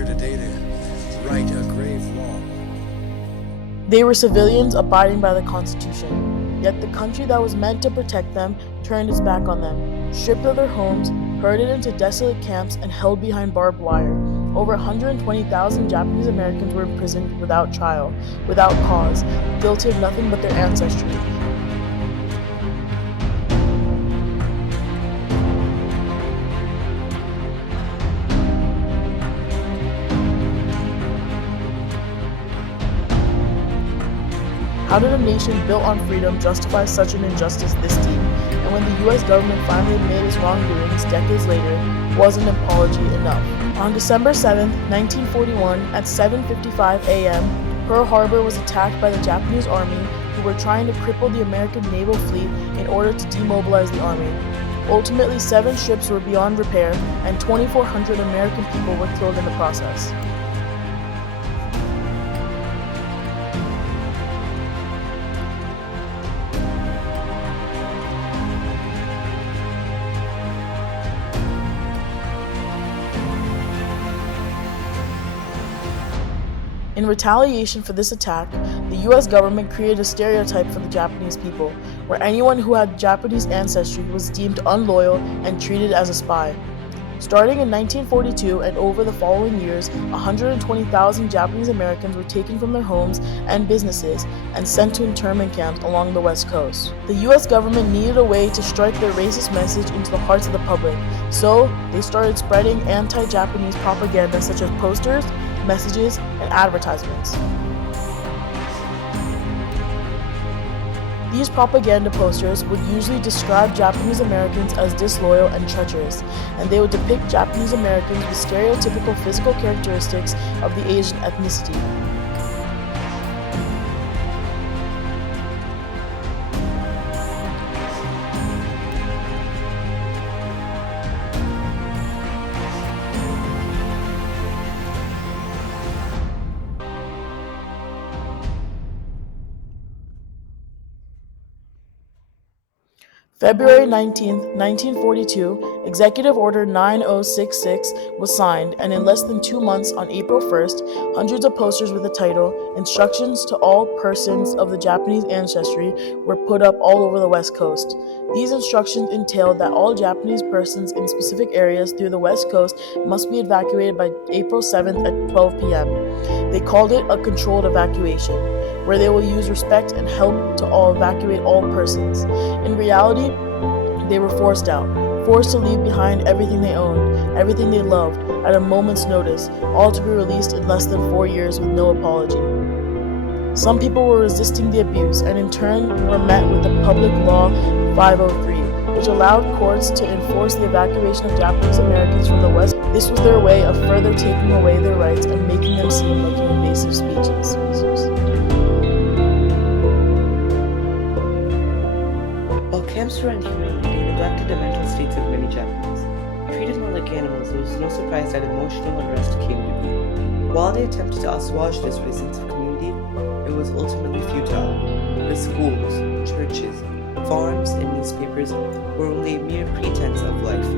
here today to right a grave wrong. They were civilians abiding by the Constitution, yet the country that was meant to protect them turned its back on them, stripped of their homes, herded into desolate camps, and held behind barbed wire. Over 120,000 Japanese Americans were imprisoned without trial, without cause, guilty of nothing but their ancestry. How did a nation built on freedom justify such an injustice this deep? And when the US government finally admitted its wrongdoings decades later, was an apology enough? On December 7, 1941, at 7:55 a.m., Pearl Harbor was attacked by the Japanese army, who were trying to cripple the American naval fleet in order to demobilize the army. Ultimately, 7 ships were beyond repair, and 2,400 American people were killed in the process. In retaliation for this attack, the US government created a stereotype for the Japanese people, where anyone who had Japanese ancestry was deemed unloyal and treated as a spy. Starting in 1942 and over the following years, 120,000 Japanese Americans were taken from their homes and businesses and sent to internment camps along the West Coast. The US government needed a way to strike their racist message into the hearts of the public, so they started spreading anti-Japanese propaganda such as posters, messages, and advertisements. These propaganda posters would usually describe Japanese Americans as disloyal and treacherous, and they would depict Japanese Americans with stereotypical physical characteristics of the Asian ethnicity. February 19, 1942, Executive Order 9066 was signed, and in less than 2 months, on April 1st, hundreds of posters with the title, "Instructions to All Persons of the Japanese Ancestry," were put up all over the West Coast. These instructions entailed that all Japanese persons in specific areas through the West Coast must be evacuated by April 7th at 12 p.m. They called it a controlled evacuation, where they will use respect and help to all evacuate all persons. In reality, they were forced out, forced to leave behind everything they owned, everything they loved, at a moment's notice, all to be released in less than 4 years with no apology. Some people were resisting the abuse and in turn were met with the Public Law 503, which allowed courts to enforce the evacuation of Japanese Americans from the West. This was their way of further taking away their rights and making them seem like an invasive species. While camps were inhumane, they neglected the mental states of many Japanese. Treated more like animals, it was no surprise that emotional unrest came to be. While they attempted to assuage this with a sense of community, it was ultimately futile. The schools, churches, farms, and newspapers were only a mere pretense of life.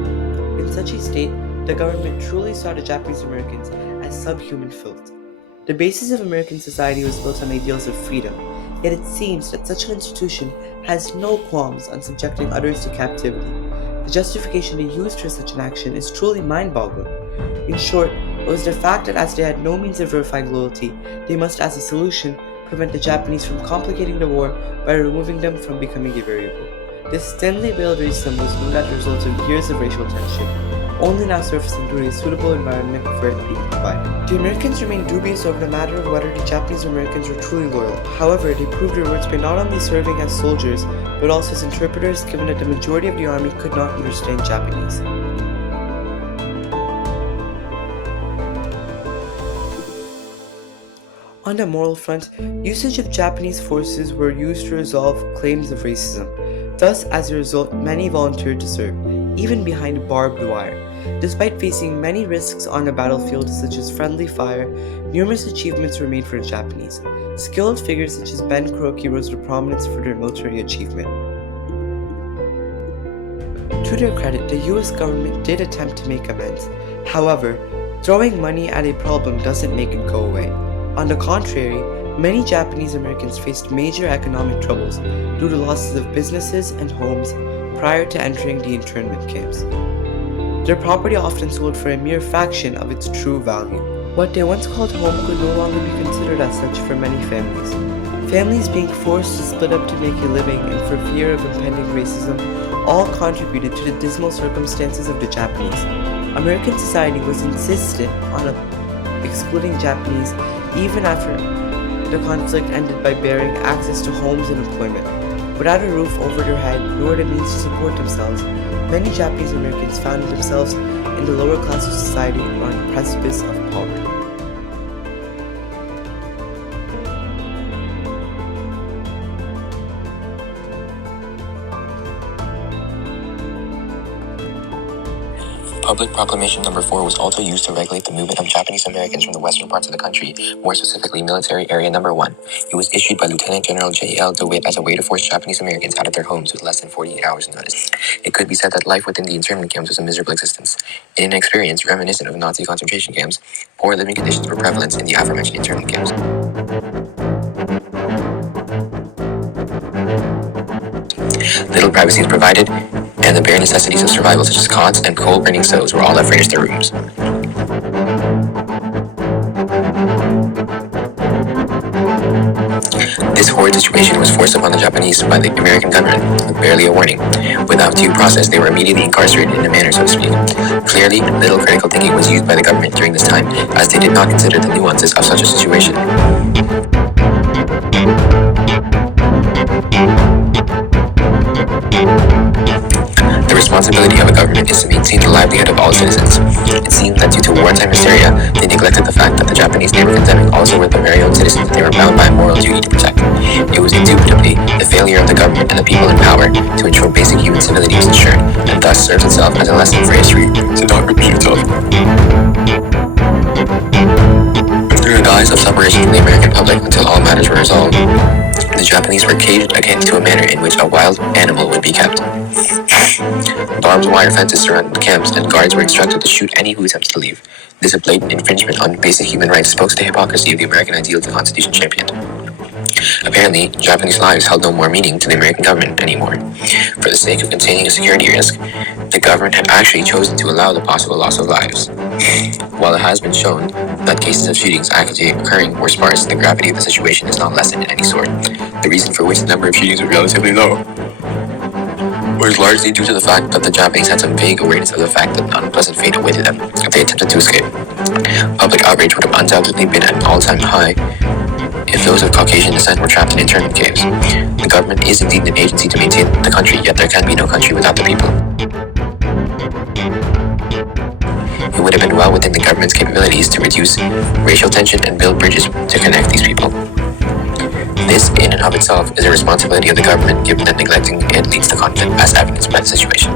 In such a state, the government truly saw the Japanese Americans as subhuman filth. The basis of American society was built on ideals of freedom, yet it seems that such an institution has no qualms on subjecting others to captivity. The justification they used for such an action is truly mind-boggling. In short, it was the fact that as they had no means of verifying loyalty, they must, as a solution, prevent the Japanese from complicating the war by removing them from becoming a variable. This thinly veiled racism was known as a result of years of racial tension, only now surfacing due to a suitable environment for it being provided. The Americans remained dubious over the matter of whether the Japanese Americans were truly loyal. However, they proved their words by not only serving as soldiers, but also as interpreters, given that the majority of the army could not understand Japanese. On the moral front, usage of Japanese forces were used to resolve claims of racism. Thus, as a result, many volunteered to serve, even behind barbed wire. Despite facing many risks on the battlefield, such as friendly fire, numerous achievements were made for the Japanese. Skilled figures such as Ben Kuroki rose to prominence for their military achievement. To their credit, the US government did attempt to make amends. However, Throwing money at a problem doesn't make it go away. On the contrary, many Japanese Americans faced major economic troubles due to losses of businesses and homes prior to entering the internment camps. Their property often sold for a mere fraction of its true value. What they once called home could no longer be considered as such for many families. Families being forced to split up to make a living and for fear of impending racism all contributed to the dismal circumstances of the Japanese. American society was insistent on excluding Japanese even after the conflict ended by barring access to homes and employment. Without a roof over their head nor the means to support themselves, many Japanese Americans found themselves in the lower class of society or on the precipice of poverty. Public Proclamation Number 4 was also used to regulate the movement of Japanese Americans from the western parts of the country, more specifically Military Area Number 1. It was issued by Lieutenant General J.L. DeWitt as a way to force Japanese Americans out of their homes with less than 48 hours notice. It could be said that life within the internment camps was a miserable existence. In an experience reminiscent of Nazi concentration camps, poor living conditions were prevalent in the aforementioned internment camps. Little privacy was provided, and the bare necessities of survival such as cots and coal-burning stoves were all that furnished their rooms. This horrid situation was forced upon the Japanese by the American government with barely a warning. Without due process, they were immediately incarcerated in a manner, so to speak. Clearly, little critical thinking was used by the government during this time, as they did not consider the nuances of such a situation. The responsibility of a government is to maintain the livelihood of all citizens. It seemed that due to wartime hysteria, they neglected the fact that the Japanese they were condemning also were their very own citizens that they were bound by a moral duty to protect. It was indubitably the failure of the government and the people in power to ensure basic human civility was ensured, and thus serves itself as a lesson for history to not repeat itself. Through the guise of separation from the American public until all matters were resolved, the Japanese were caged akin to a manner in which a wild animal would be kept. Barbed wire fences surrounded the camps, and guards were instructed to shoot any who attempted to leave. This blatant infringement on basic human rights spoke to the hypocrisy of the American ideal the Constitution championed. Apparently, Japanese lives held no more meaning to the American government anymore. For the sake of containing a security risk, the government had actually chosen to allow the possible loss of lives. While it has been shown that cases of shootings actually occurring were sparse, the gravity of the situation is not lessened in any sort. The reason for which the number of shootings was relatively low was largely due to the fact that the Japanese had some vague awareness of the fact that an unpleasant fate awaited them if they attempted to escape. Public outrage would have undoubtedly been at an all-time high if those of Caucasian descent were trapped in internment caves. The government is indeed an agency to maintain the country, yet there can be no country without the people. It would have been well within the government's capabilities to reduce racial tension and build bridges to connect these people. This, in and of itself, is a responsibility of the government, given that neglecting it leads to conflict, as evidenced by the situation.